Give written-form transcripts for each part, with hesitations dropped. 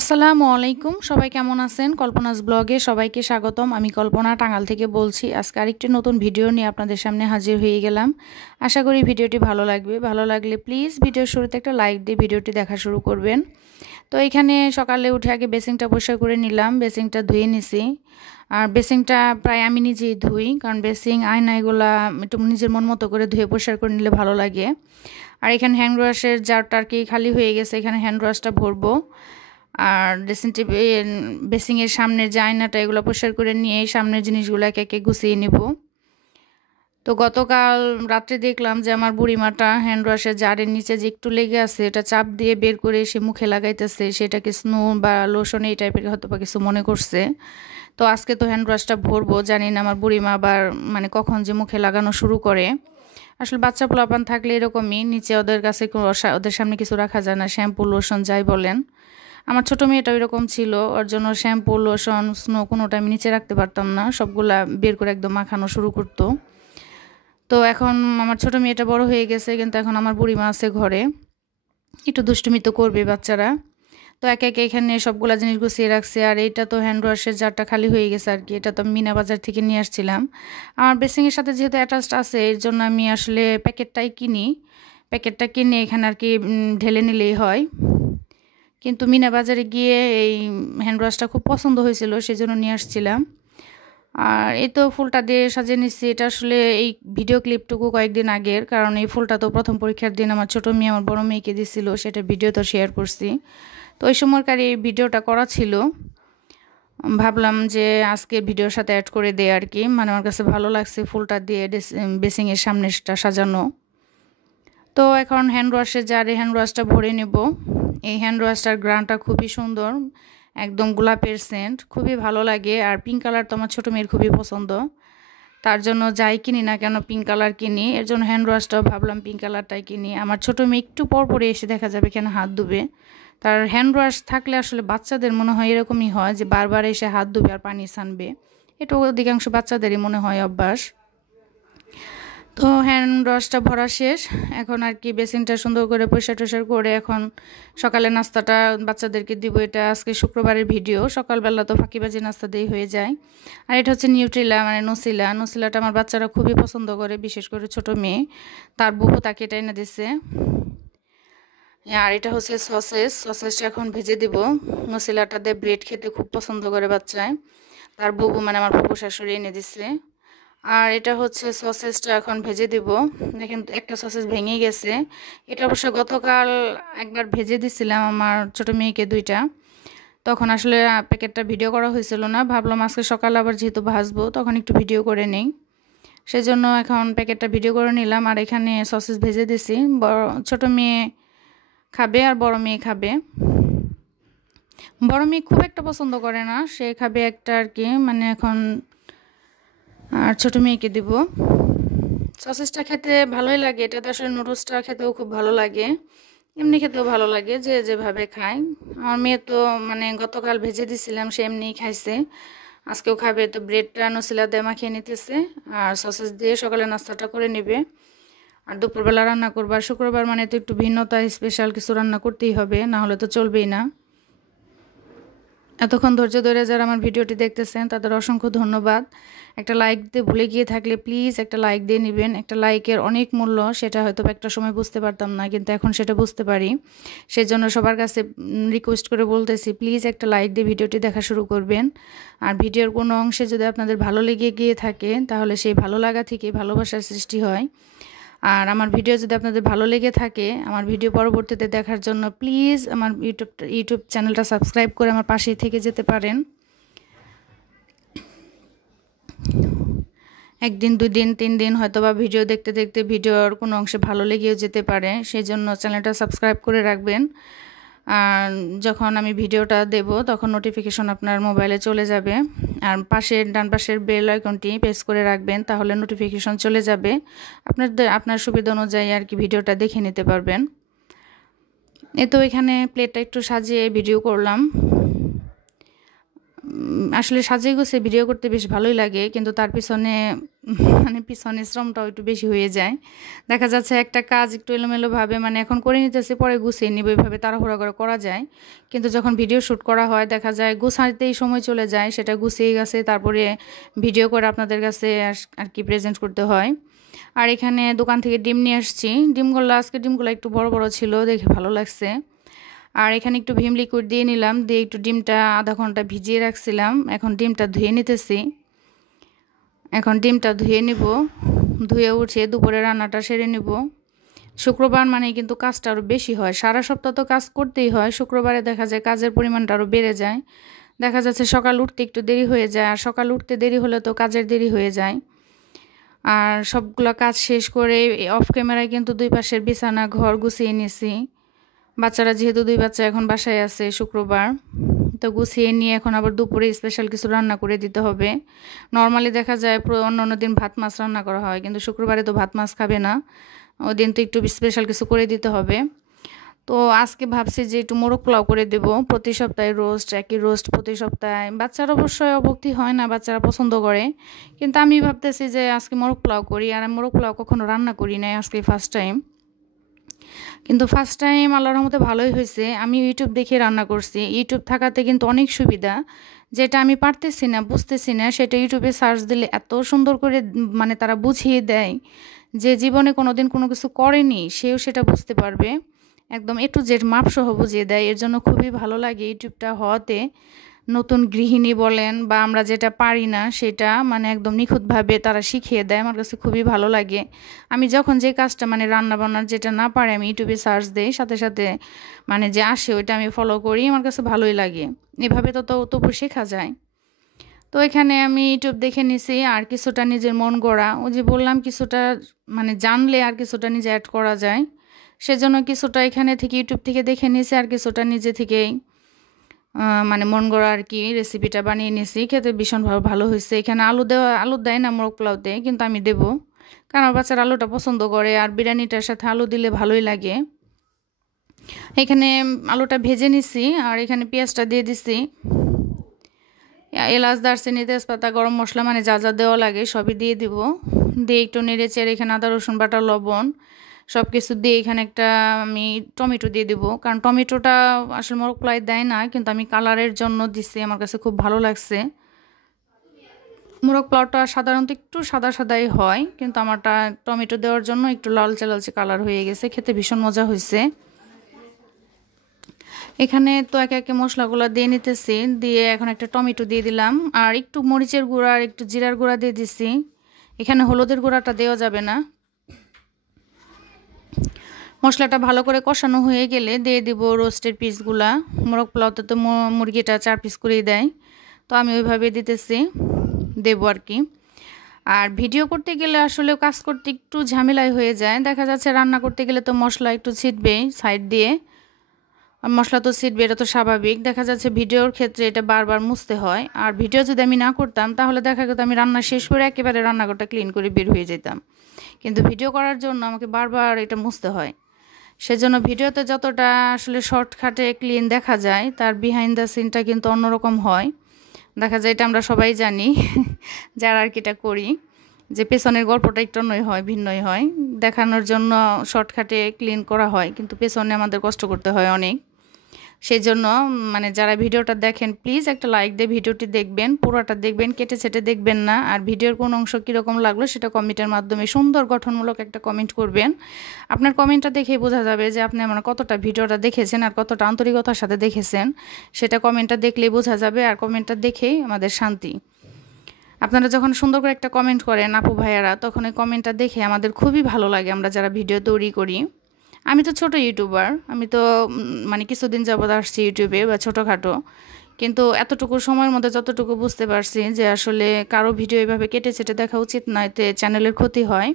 আসসালামু আলাইকুম। সবাই কেমন আছেন? কল্পনাস ব্লগে সবাইকে স্বাগতম। আমি কল্পনা টাঙ্গাইল থেকে বলছি। আজকে আরেকটি নতুন ভিডিও নিয়ে আপনাদের সামনে হাজির হয়ে গেলাম। আশা করি ভিডিওটি ভালো লাগবে। ভালো লাগলে প্লিজ ভিডিওর শুরুতে একটা লাইক দিয়ে ভিডিওটি দেখা শুরু করবেন। তো এখানে সকালে উঠে আগে বেসিংটা পরিষ্কার করে নিলাম। বেসিংটা ধুয়ে নিছি। আর বেসিংটা প্রায় আমি নিজেই ধুই, কারণ বেসিং আয়না এগুলা একটু নিজের মন মতো করে ধুয়ে পরিষ্কার করে নিলে ভালো লাগে। আর এখানে হ্যান্ড ওয়াশের জারটা আর কি খালি হয়ে গেছে, এখানে হ্যান্ড ওয়াশটা ভরবো। আর ড্রেসিং টেবিল বেসিংয়ের সামনের যে আয়নাটা এগুলো পরিষ্কার করে নিয়ে সামনের জিনিসগুলো একে একে গুছিয়ে নিব। তো গতকাল রাত্রে দেখলাম যে আমার বুড়িমাটা হ্যান্ড ওয়াশের জারের নিচে যে একটু লেগে আছে, এটা চাপ দিয়ে বের করে সে মুখে লাগাইতেছে। সেটাকে স্নো বা লোশন এই টাইপের হয়তো বা কিছু মনে করছে। তো আজকে তো হ্যান্ড ওয়াশটা ভরবো, জানি না আমার বুড়িমা আবার মানে কখন যে মুখে লাগানো শুরু করে। আসলে বাচ্চা পোলাপান থাকলে এরকমই, নিচে ওদের কাছে ওদের সামনে কিছু রাখা যায় না, শ্যাম্পু লোশন যাই বলেন। আমার ছোটো মেয়েটা ওইরকম ছিল, ওর জন্য শ্যাম্পু লোশন স্নো কোনোটা আমি নিচে রাখতে পারতাম না, সবগুলা বের করে একদম মাখানো শুরু করতো। তো এখন আমার ছোটো মেয়েটা বড় হয়ে গেছে, কিন্তু এখন আমার বুড়িমা আছে ঘরে, একটু দুষ্টুমি তো করবে বাচ্চারা। তো একে একে এখানে সবগুলা জিনিস গুছিয়ে রাখছে। আর এইটা তো হ্যান্ড ওয়াশের জারটা খালি হয়ে গেছে আর কি, এটা তো আমি মিনা বাজার থেকে নিয়ে আসছিলাম। আমার বেসিংয়ের সাথে যেহেতু অ্যাটাচড আছে, এর জন্য আমি আসলে প্যাকেটটাই কিনি। প্যাকেটটা কিনে এখানে আর কি ঢেলে নিলেই হয়। কিন্তু মিনা বাজারে গিয়ে এই হ্যান্ড ওয়াশটা খুব পছন্দ হয়েছিল, সেই জন্য নিয়ে আসছিলাম। আর এই তো ফুলটা দিয়ে সাজিয়ে নিচ্ছি। এটা আসলে এই ভিডিও ক্লিপটুকু কয়েকদিন আগের, কারণ এই ফুলটা তো প্রথম পরীক্ষার দিন আমার ছোটো মেয়ে আমার বড় মেয়েকে দিছিল, সেটা ভিডিও তো শেয়ার করছি। তো ওই সময়কার এই ভিডিওটা করা ছিল, ভাবলাম যে আজকে ভিডিওর সাথে অ্যাড করে দেয় আর কি, মানে আমার কাছে ভালো লাগছে ফুলটা দিয়ে বেসিংয়ের সামনেটা সাজানো। তো এখন হ্যান্ড ওয়াশের জারে হ্যান্ড ওয়াশটা ভরে নেব। এই হ্যান্ড ওয়াশটার গ্রানটা খুবই সুন্দর, একদম গোলাপের সেন্ট, খুবই ভালো লাগে। আর পিঙ্ক কালার তো আমার ছোটো মেয়ের খুবই পছন্দ, তার জন্য যাই কিনি না কেন পিঙ্ক কালার কিনি। এর জন্য হ্যান্ড ওয়াশটাও ভাবলাম পিঙ্ক কালারটাই কিনি। আমার ছোটো মেয়ে একটু পর পরে এসে দেখা যাবে এখানে হাত ধুবে। তার হ্যান্ড ওয়াশ থাকলে আসলে বাচ্চাদের মনে হয় এরকমই হয় যে বারবার এসে হাত ধুবে আর পানি ছানবে, এটা অধিকাংশ বাচ্চাদেরই মনে হয় অভ্যাস। তো হ্যান্ড ওয়াশটা ভরা শেষ, এখন আর কি বেসিনটা সুন্দর করে পরিষ্কার টরিষ্কার করে এখন সকালে নাস্তাটা বাচ্চাদেরকে দিব। এটা আজকে শুক্রবারের ভিডিও, সকালবেলা তো ফাঁকিবাজি নাস্তা দিয়ে হয়ে যায়। আর এটা হচ্ছে নিউট্রিলা মানে নসিলা। নসিলাটা আমার বাচ্চারা খুবই পছন্দ করে, বিশেষ করে ছোটো মেয়ে, তার বুবু তাকে এটা এনে দিছে। আর এটা হচ্ছে সসেস, সসেসটা এখন ভেজে দিব। নসিলাটা দিয়ে ব্রেড খেতে খুব পছন্দ করে বাচ্চায়, তার বুবু মানে আমার বুবু শাশুড়ি এনে দিছে। আর এটা হচ্ছে সসেসটা এখন ভেজে দিব। দেখেন একটা সসেস ভেঙে গেছে, এটা অবশ্য গতকাল একবার ভেজে দিছিলাম আমার ছোটো মেয়েকে দুইটা, তখন আসলে প্যাকেটটা ভিডিও করা হয়েছিল না। ভাবলাম আজকে সকালে আবার যেহেতু ভাজবো তখন একটু ভিডিও করে নেই, সেজন্য এখন প্যাকেটটা ভিডিও করে নিলাম। আর এখানে সসেস ভেজে দিছি, ছোটো মেয়ে খাবে আর বড় মেয়ে খাবে। বড় মেয়ে খুব একটা পছন্দ করে না, সে খাবে একটা আর কি, মানে এখন আর ছোটো মেয়েকে দিব। সসেসটা খেতে ভালোই লাগে, এটাতে আসলে নুডলসটা খেতেও খুব ভালো লাগে, এমনি খেতেও ভালো লাগে, যে যেভাবে খায়। আমার মেয়ে তো মানে গতকাল ভেজে দিছিলাম, সে এমনিই খাইছে, আজকেও খাবে। তো ব্রেডটা নসিলা দিয়ে মাখিয়ে নিতেছে আর সসেস দিয়ে সকালে নাস্তাটা করে নেবে। আর দুপুরবেলা রান্না করবার, শুক্রবার মানে তো একটু ভিন্নতা, স্পেশাল কিছু রান্না করতেই হবে, না হলে তো চলবেই না। এতক্ষণ ধৈর্য ধরে যারা আমার ভিডিওটি দেখতেছেন তাদের অসংখ্য ধন্যবাদ। একটা লাইক দিতে ভুলে গিয়ে থাকলে প্লিজ একটা লাইক দিয়ে নেবেন। একটা লাইকের অনেক মূল্য, সেটা হয়তো একটা সময় বুঝতে পারতাম না, কিন্তু এখন সেটা বুঝতে পারি। সেই জন্য সবার কাছে রিকোয়েস্ট করে বলতেছি, প্লিজ একটা লাইক দিয়ে ভিডিওটি দেখা শুরু করবেন। আর ভিডিওর কোনো অংশে যদি আপনাদের ভালো লেগে গিয়ে থাকে, তাহলে সেই ভালো লাগা থেকে ভালোবাসার সৃষ্টি হয়। আর আমার ভিডিও যদি আপনাদের ভালো লেগে থাকে, আমার ভিডিও পরবর্তীতে দেখার জন্য প্লিজ আমার ইউটিউব চ্যানেলটা সাবস্ক্রাইব করে আমার পাশেই থেকে যেতে পারেন। একদিন, 2 দিন, 3 দিন হয়তো বা ভিডিও দেখতে দেখতে ভিডিওর কোনো অংশে ভালো লেগেও যেতে পারে, সেই জন্য চ্যানেলটা সাবস্ক্রাইব করে রাখবেন। আর যখন আমি ভিডিওটা দেব তখন নোটিফিকেশন আপনার মোবাইলে চলে যাবে। আর ডান পাশের বেল আইকনটি প্রেস করে রাখবেন, তাহলে নোটিফিকেশন চলে যাবে, আপনার সুবিধা অনুযায়ী আর কি ভিডিওটা দেখে নিতে পারবেন। এই তো এখানে প্লেটটা একটু সাজিয়ে ভিডিও করলাম। আসলে সাজিয়ে গুছিয়ে ভিডিও করতে বেশ ভালোই লাগে, কিন্তু তার পিছনে মানে পিছনের শ্রমটাও একটু বেশি হয়ে যায়। দেখা যাচ্ছে একটা কাজ একটু এলোমেলোভাবে মানে এখন করে নিতেছি, পরে গুছিয়ে নিব, এভাবে তাড়াহুড়া করে করা যায়। কিন্তু যখন ভিডিও শ্যুট করা হয় দেখা যায় গুছাইতেই সময় চলে যায়, সেটা গুছিয়ে গেছে তারপরে ভিডিও করে আপনাদের কাছে আর কি প্রেজেন্ট করতে হয়। আর এখানে দোকান থেকে ডিম নিয়ে আসছি। ডিমগুলো একটু বড় বড় ছিল, দেখে ভালো লাগছে। আর এখানে একটু ভিম লিকুইড দিয়ে নিলাম, দিয়ে একটু ডিমটা আধা ঘন্টা ভিজিয়ে রাখছিলাম। এখন ডিমটা ধুয়ে নিতেছি। এখন ডিমটা ধুয়ে নিব, ধুয়ে উঠিয়ে দুপুরে রান্নাটা সেরে নিব। শুক্রবার মানে কিন্তু কাজটা আরও বেশি হয়, সারা সপ্তাহ তো কাজ করতেই হয়, শুক্রবারে দেখা যায় কাজের পরিমাণটা আরও বেড়ে যায়। দেখা যাচ্ছে সকাল উঠতে একটু দেরি হয়ে যায়, আর সকাল উঠতে দেরি হলে তো কাজের দেরি হয়ে যায়। আর সবগুলো কাজ শেষ করে অফ ক্যামেরায় কিন্তু দুই পাশের বিছানা ঘর গুছিয়ে নিয়েছি। বাচ্চারা যেহেতু দুই বাচ্চা এখন বাসায় আছে, শুক্রবার তো গুছিয়ে নিয়ে এখন আবার দুপুরে স্পেশাল কিছু রান্না করে দিতে হবে। নর্মালি দেখা যায় অন্য দিন ভাত মাছ রান্না করা হয়, কিন্তু শুক্রবারে তো ভাত মাছ খাবে না, ওই দিন তো একটু স্পেশাল কিছু করে দিতে হবে। তো আজকে ভাবছি যে একটু মোরগ পোলাও করে দেব। প্রতি সপ্তাহে একই রোস্ট প্রতি সপ্তাহে বাচ্চারা অবশ্যই অভক্তি হয় না, বাচ্চারা পছন্দ করে, কিন্তু আমি ভাবতেছি যে আজকে মোরগ পোলাও করি। আর আমি মোরগ পোলাও কখনো রান্না করি নাই, আজকে ফার্স্ট টাইম। কিন্তু ফার্স্ট টাইম আল্লাহর রহমতে ভালোই হয়েছে। আমি ইউটিউব দেখে রান্না করছি, ইউটিউব থাকাতে কিন্তু অনেক সুবিধা। যেটা আমি পারতেছি না, বুঝতেছি না, সেটা ইউটিউবে সার্চ দিলে এত সুন্দর করে মানে তারা বুঝিয়ে দেয় যে জীবনে কোনো দিন কোনো কিছু করেনি সেও সেটা বুঝতে পারবে। একদম A to Z মাপসহ বুঝিয়ে দেয়, এর জন্য খুবই ভালো লাগে ইউটিউবটা হওয়াতে। নতুন গৃহিণী বলেন বা আমরা যেটা পারি না সেটা মানে একদম নিখুঁতভাবে তারা শিখিয়ে দেয়, আমার কাছে খুবই ভালো লাগে। আমি যখন যে কাজটা মানে রান্না বান্নার যেটা না পারে আমি ইউটিউবে সার্চ দিই, সাথে সাথে মানে যে আসে ওইটা আমি ফলো করি, আমার কাছে ভালোই লাগে। এভাবে তবু শেখা যায়। তো এখানে আমি ইউটিউব দেখে নিছি, আর কিছুটা নিজের মন গড়া, ওই যে বললাম কিছুটা মানে জানলে আর কিছুটা নিজে অ্যাড করা যায়, সেজন্য কিছুটা এখানে থেকে ইউটিউব থেকে দেখে নিছি, আর কিছুটা নিজে থেকেই মানে মন গড়া আর কি রেসিপিটা বানিয়ে নিয়েছি। খেতে ভীষণ ভালো হয়েছে। এখানে আলু দেয় না মোরগ পোলাওতে, কিন্তু আমি দেবো, কারণ আমার বাচ্চারা আলুটা পছন্দ করে, আর বিরিয়ানিটার সাথে আলু দিলে ভালোই লাগে। এখানে আলুটা ভেজে নিছি, আর এখানে পেঁয়াজটা দিয়ে দিছি। এলাচ, দারচিনি, তেজপাতা, গরম মশলা মানে যা যা দেওয়া লাগে সবই দিয়ে দিব। দিয়ে একটু নেড়ে চেড়ে এখানে আদা রসুন বাটা, লবণ সব কিছু দিয়ে এখানে একটা আমি টমেটো দিয়ে দিব, কারণ টমেটোটা আসলে মোরগ পোলাওয়ে দেয় না, কিন্তু আমি কালারের জন্য দিছি, আমার কাছে খুব ভালো লাগছে। মোরগ পোলাওটা সাধারণত একটু সাদা সাদাই হয়, কিন্তু আমারটা টমেটো দেওয়ার জন্য একটু লালচে লালচে কালার হয়ে গেছে, খেতে ভীষণ মজা হয়েছে। এখানে তো একে একে মশলাগুলো দিয়ে নিতেছি, দিয়ে এখন একটা টমেটো দিয়ে দিলাম, আর একটু মরিচের গুঁড়া আর একটু জিরার গুঁড়া দিয়ে দিছি। এখানে হলুদের গুঁড়াটা দেওয়া যাবে না। মশলাটা ভালো করে কষানো হয়ে গেলে দিয়ে দিব রোস্টের পিসগুলা। মোরগ পোলাওতে তো মুরগিটা 4 পিস করেই দেয়, তো আমি ওইভাবে দিতেছি, দেবো আর কি। আর ভিডিও করতে গেলে আসলে কাজ করতে একটু ঝামেলাই হয়ে যায়, দেখা যাচ্ছে রান্না করতে গেলে তো মশলা একটু ছিটবেই সাইড দিয়ে, আর মশলা তো ছিটবে, এটা তো স্বাভাবিক। দেখা যাচ্ছে ভিডিওর ক্ষেত্রে এটা বারবার মুছতে হয়, আর ভিডিও যদি আমি না করতাম তাহলে দেখা যেত আমি রান্না শেষ করে একেবারে রান্নাঘরটা ক্লিন করে বের হয়ে যেতাম, কিন্তু ভিডিও করার জন্য আমাকে বারবার এটা মুছতে হয়। সেজন্য ভিডিওতে যতটা আসলে শর্টকাটে ক্লিন দেখা যায়, তার বিহাইন্ড দ্য সিনটা কিন্তু অন্যরকম হয়। দেখা যায় এটা আমরা সবাই জানি যারা আর কি এটা করি, যে পেছনের গল্পটা একটু অন্যই হয়, ভিন্নই হয়। দেখানোর জন্য শর্টকাটে ক্লিন করা হয়, কিন্তু পেছনে আমাদের কষ্ট করতে হয় অনেক। সেই জন্য মানে যারা ভিডিওটা দেখেন প্লিজ একটা লাইক দিয়ে ভিডিওটি দেখবেন, পুরোটা দেখবেন, কেটে ছেটে দেখবেন না। আর ভিডিওর কোন অংশ কীরকম লাগলো সেটা কমেন্টের মাধ্যমে সুন্দর গঠনমূলক একটা কমেন্ট করবেন। আপনার কমেন্টটা দেখেই বোঝা যাবে যে আপনি আমার কতটা ভিডিওটা দেখেছেন আর কতটা আন্তরিকতার সাথে দেখেছেন, সেটা কমেন্টটা দেখলেই বোঝা যাবে। আর কমেন্টটা দেখেই আমাদের শান্তি। আপনারা যখন সুন্দর করে একটা কমেন্ট করেন আপু ভাইয়ারা, তখন এই কমেন্টটা দেখে আমাদের খুবই ভালো লাগে, আমরা যারা ভিডিও তৈরি করি। আমি তো ছোট ইউটিউবার, আমি তো মানে কিছুদিন যাবত আসছি ইউটিউবে বা ছোটোখাটো, কিন্তু এতটুকু সময়ের মধ্যে যতটুকু বুঝতে পারছি যে আসলে কারো ভিডিও এভাবে কেটে ছেটে দেখা উচিত নয়, এতে চ্যানেলের ক্ষতি হয়।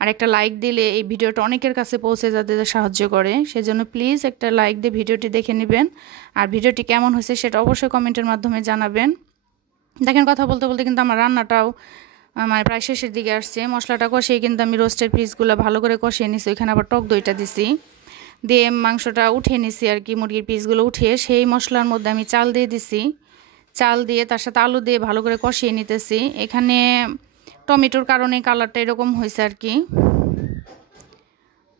আর একটা লাইক দিলে এই ভিডিওটা অনেকের কাছে পৌঁছে যেতে সাহায্য করে, সেজন্য প্লিজ একটা লাইক দিয়ে ভিডিওটি দেখে নেবেন। আর ভিডিওটি কেমন হয়েছে সেটা অবশ্যই কমেন্টের মাধ্যমে জানাবেন। দেখেন কথা বলতে বলতে কিন্তু আমার রান্নাটাও মানে প্রায় শেষের দিকে আসছে। মশলাটা কষিয়ে কিন্তু আমি রোস্টের পিসগুলো ভালো করে কষিয়ে নিছি, ওইখানে আবার টক দইটা দিছি, দিয়ে মাংসটা উঠিয়ে নিছি আর কি, মুরগির পিসগুলো উঠিয়ে সেই মশলার মধ্যে আমি চাল দিয়ে দিছি। চাল দিয়ে তার সাথে আলু দিয়ে ভালো করে কষিয়ে নিতেছি। এখানে টমেটোর কারণে কালারটা এরকম হয়েছে আর কি।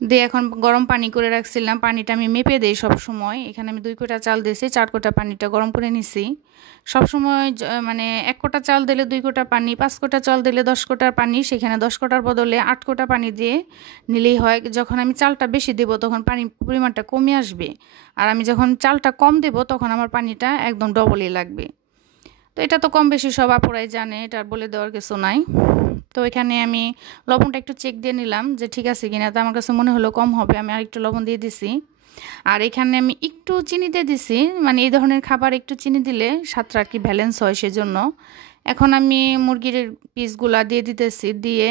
দিয়ে এখন গরম পানি করে রাখছিলাম, পানিটা আমি মেপে দিই সব সময়। এখানে আমি 2 কোটা চাল দিয়েছি, 4 কোটা পানিটা গরম করে নিছি। সব সময় মানে 1 কোটা চাল দিলে 2 কোটা পানি, 5 কোটা চাল দিলে 10 কোটা পানি, সেখানে 10 কোটার বদলে 8 কোটা পানি দিয়ে নিলেই হয়। যখন আমি চালটা বেশি দেব তখন পানির পরিমাণটা কমে আসবে, আর আমি যখন চালটা কম দেব তখন আমার পানিটা একদম ডবলই লাগবে। তো এটা তো কম বেশি সব আপুরাই জানে, এটা বলে দেওয়ার কিছু নাই। তো এখানে আমি লবণটা একটু চেক দিয়ে নিলাম যে ঠিক আছে কিনা। তো আমার কাছে মনে হলো কম হবে, আমি আরেকটু লবণ দিয়ে দিছি। আর এখানে আমি একটু চিনি দিয়ে দিছি, মানে এই ধরনের খাবার একটু চিনি দিলে স্বাদটা আর কি ব্যালেন্স হয় সেজন্য। এখন আমি মুরগির পিসগুলা দিয়ে দিতেছি, দিয়ে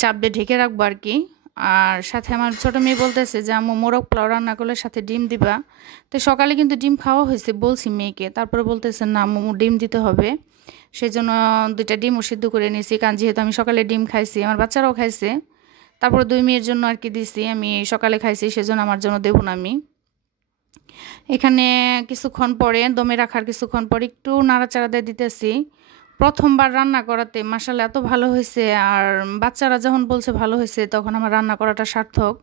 চাপ দিয়ে ঢেকে রাখবো আর কি। আর সাথে আমার ছোটো মেয়ে বলতেছে যে আম্মু মোরগ পোলাও রান্না করলে সাথে ডিম দিবা। তো সকালে কিন্তু ডিম খাওয়া হয়েছে বলছি মেয়েকে, তারপরে বলতেছে না আম্মু ডিম দিতে হবে। সেই জন্য 2টা ডিমও সিদ্ধ করে নিয়েছি, কারণ যেহেতু আমি সকালে ডিম খাইছি, আমার বাচ্চারাও খাইছে। তারপরে 2 মেয়ের জন্য আর কি দিছি, আমি সকালে খাইছি সেজন্য আমার জন্য দেবো না আমি। এখানে কিছুক্ষণ পরে দমে রাখার কিছুক্ষণ পরে একটু নাড়াচাড়া দিয়ে দিতেছি। প্রথমবার রান্না করাতে মাশাআল্লাহ এত ভালো হয়েছে, আর বাচ্চারা যখন বলছে ভালো হয়েছে তখন আমার রান্না করাটা সার্থক।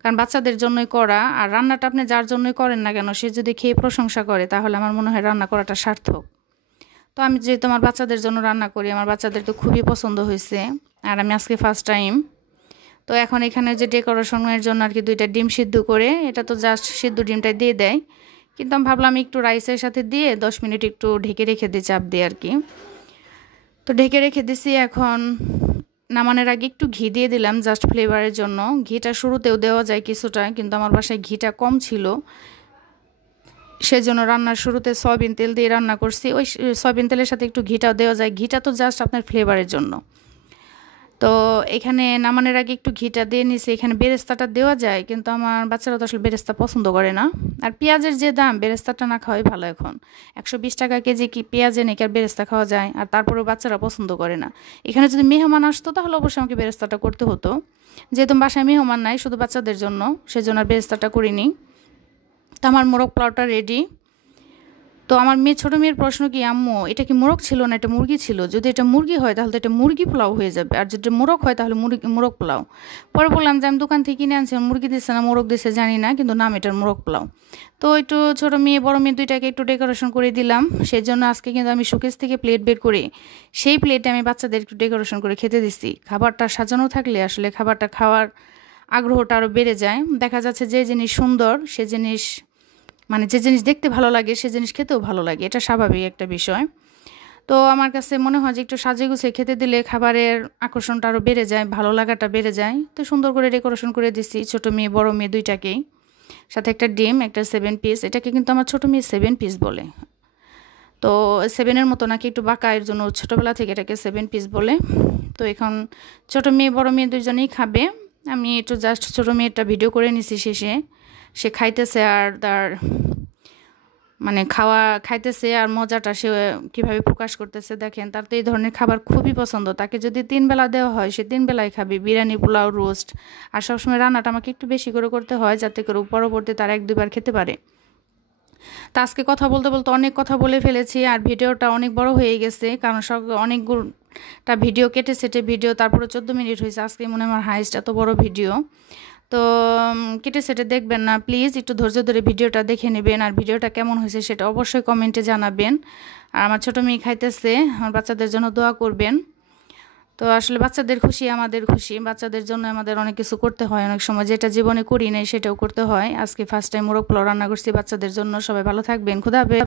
কারণ বাচ্চাদের জন্যই করা, আর রান্নাটা আপনি যার জন্যই করেন না কেন সে যদি খেয়ে প্রশংসা করে তাহলে আমার মনে হয় রান্না করাটা সার্থক। তো আমি যেহেতু আমার বাচ্চাদের জন্য রান্না করি, আমার বাচ্চাদের তো খুবই পছন্দ হয়েছে, আর আমি আজকে ফার্স্ট টাইম। তো এখন এখানে যে ডেকোরেশনের জন্য আর কি 2টা ডিম সিদ্ধ করে, এটা তো জাস্ট সিদ্ধ ডিমটা দিয়ে দেয়, কিন্তু আমি ভাবলাম একটু রাইসের সাথে দিয়ে 10 মিনিট একটু ঢেকে রেখে দিই, চাপ দিয়ে আর কি। তো ঢেকে রেখে দিছি। এখন নামানোর আগে একটু ঘি দিয়ে দিলাম জাস্ট ফ্লেভারের জন্য। ঘিটা শুরুতেও দেওয়া যায় কিছুটা, কিন্তু আমার বাসায় ঘিটা কম ছিল, সেজন্য রান্নার শুরুতে সয়াবিন তেল দিয়ে রান্না করছি। ওই সয়াবিন তেলের সাথে একটু ঘিটাও দেওয়া যায়, ঘিটা তো জাস্ট আপনার ফ্লেভারের জন্য। তো এখানে নামানোর আগে একটু ঘিটা দিয়ে নিছি। এখানে বেরেস্তাটা দেওয়া যায়, কিন্তু আমার বাচ্চারা তো আসলে বেরেস্তা পছন্দ করে না। আর পেঁয়াজের যে দাম, বেরেস্তাটা না খাওয়াই ভালো। এখন 120 টাকা কেজি কি পেঁয়াজ এনে কি আর বেরেস্তা খাওয়া যায়? আর তারপরেও বাচ্চারা পছন্দ করে না। এখানে যদি মেহমান আসতো তাহলে অবশ্যই আমাকে বেরেস্তাটা করতে হতো, যেহেতু বাসায় মেহমান নাই, শুধু বাচ্চাদের জন্য, সেজন্য আর বেরেস্তাটা করিনি। তো আমার মোরগ পোলাওটা রেডি। তো আমার ছোটো মেয়ের প্রশ্ন কি, আম্মু এটা কি মোরগ ছিল না এটা মুরগি ছিল? যদি এটা মুরগি হয় তাহলে তো এটা মুরগি পোলাও হয়ে যাবে, আর যদি মোরগ হয় তাহলে মোরগ পোলাও। পরে বললাম যে আমি দোকান থেকে কিনে আনছি, মুরগি দিচ্ছে না মোরগ দিচ্ছে জানি না, কিন্তু নাম এটার মোরগ পোলাও। তো একটু ছোটো মেয়ে বড় মেয়ে 2টাকে একটু ডেকোরেশন করে দিলাম। সেই জন্য আজকে কিন্তু আমি শোকেস থেকে প্লেট বের করে সেই প্লেটে আমি বাচ্চাদের একটু ডেকোরেশন করে খেতে দিচ্ছি। খাবারটা সাজানো থাকলে আসলে খাবারটা খাওয়ার আগ্রহটা আরও বেড়ে যায়। দেখা যাচ্ছে যে জিনিস সুন্দর সে জিনিস, মানে যে জিনিস দেখতে ভালো লাগে সে জিনিস খেতেও ভালো লাগে, এটা স্বাভাবিক একটা বিষয়। তো আমার কাছে মনে হয় যে একটু সাজিয়ে গুছিয়ে খেতে দিলে খাবারের আকর্ষণটা আরও বেড়ে যায়, ভালো লাগাটা বেড়ে যায়। তো সুন্দর করে ডেকোরেশন করে দিছি ছোটো মেয়ে বড় মেয়ে 2টাকেই, সাথে একটা ডিম, একটা 7 পিস। এটাকে কিন্তু আমার ছোটো মেয়ে 7 পিস বলে। তো 7-এর মতো নাকি একটু বাঁকা, এর জন্য ছোটোবেলা থেকে এটাকে 7 পিস বলে। তো এখন ছোটো মেয়ে বড় মেয়ে 2জনেই খাবে। আমি একটু জাস্ট ছোটো মেয়েটা ভিডিও করে নিছি শেষে, সে খাইতেছে আর তার মানে খাইতেছে আর মজাটা সে কীভাবে প্রকাশ করতেছে দেখেন। তার তো এই ধরনের খাবার খুবই পছন্দ, তাকে যদি 3 বেলা দেওয়া হয় সে 3 বেলায় খাবে, বিরিয়ানি পোলাও রোস্ট। আর সবসময় রান্নাটা আমাকে একটু বেশি করে করতে হয় যাতে করে পরবর্তী তার 1-2 বার খেতে পারে। তো আজকে কথা বলতে বলতে অনেক কথা বলে ফেলেছি, আর ভিডিওটা অনেক বড় হয়ে গেছে, কারণ অনেকগুলোটা ভিডিও কেটে সেটে ভিডিও, তারপরে 14 মিনিট হয়েছে। আজকে মনে হয় আমার হাইস্ট এত বড় ভিডিও। তো কেটে সেটে দেখবেন না প্লিজ, একটু ধৈর্য ধরে ভিডিওটা দেখে নেবেন, আর ভিডিওটা কেমন হয়েছে সেটা অবশ্যই কমেন্টে জানাবেন। আর আমার ছোটো মেয়ে খাইতেছে, আমার বাচ্চাদের জন্য দোয়া করবেন। তো আসলে বাচ্চাদের খুশি আমাদের খুশি, বাচ্চাদের জন্য আমাদের অনেক কিছু করতে হয়, অনেক সময় যেটা জীবনে করি নাই সেটাও করতে হয়। আজকে ফার্স্ট টাইম মোরগ পোলাও রান্না করছি বাচ্চাদের জন্য। সবাই ভালো থাকবেন, খুদা হাফেজ।